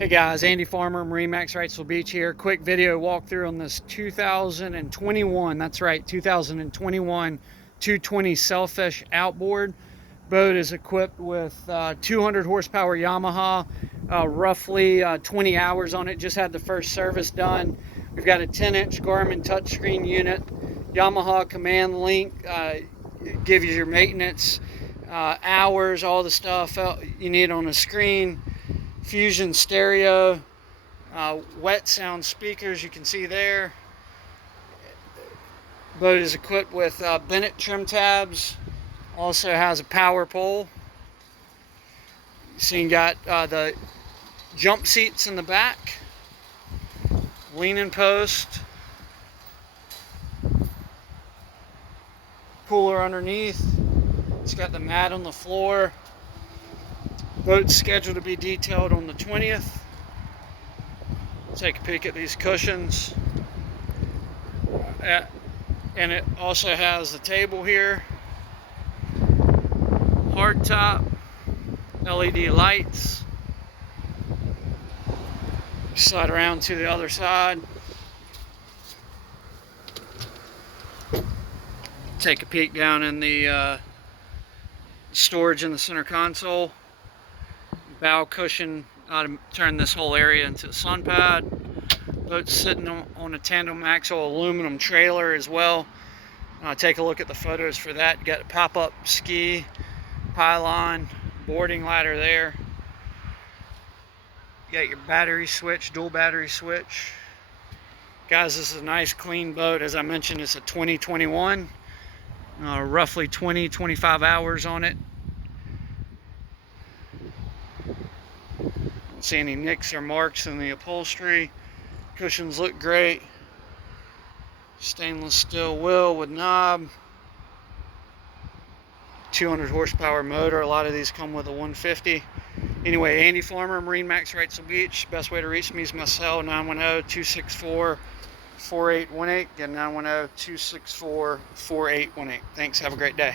Hey guys, Andy Farmer, MarineMax Wrightsville Beach here. Quick video walkthrough on this 2021, that's right, 2021 220 Sailfish outboard. Boat is equipped with 200 horsepower Yamaha, roughly 20 hours on it. Just had the first service done. We've got a 10-inch Garmin touchscreen unit, Yamaha command link, gives you your maintenance, hours, all the stuff you need on the screen. Fusion stereo, wet sound speakers you can see there. Boat is equipped with Bennett trim tabs. Also has a power pole. You got the jump seats in the back, leaning post, cooler underneath. It's got the mat on the floor. Boat's scheduled to be detailed on the 20th. Take a peek at these cushions. And it also has the table here. Hard top, LED lights. Slide around to the other side. Take a peek down in the storage in the center console. Bow cushion to turn this whole area into a sun pad. Boat's sitting on a tandem axle aluminum trailer as well. Take a look at the photos for that. You got a pop-up ski pylon, boarding ladder there. You got your battery switch, dual battery switch. Guys, this is a nice clean boat. As I mentioned, it's a 2021, roughly 20-25 hours on it. Don't see any nicks or marks in the upholstery. Cushions look great. Stainless steel wheel with knob. 200 horsepower motor. A lot of these come with a 150. Anyway, Andy Farmer, MarineMax Wrightsville Beach. Best way to reach me is my cell, 910-264-4818. Again, 910-264-4818. Thanks. Have a great day.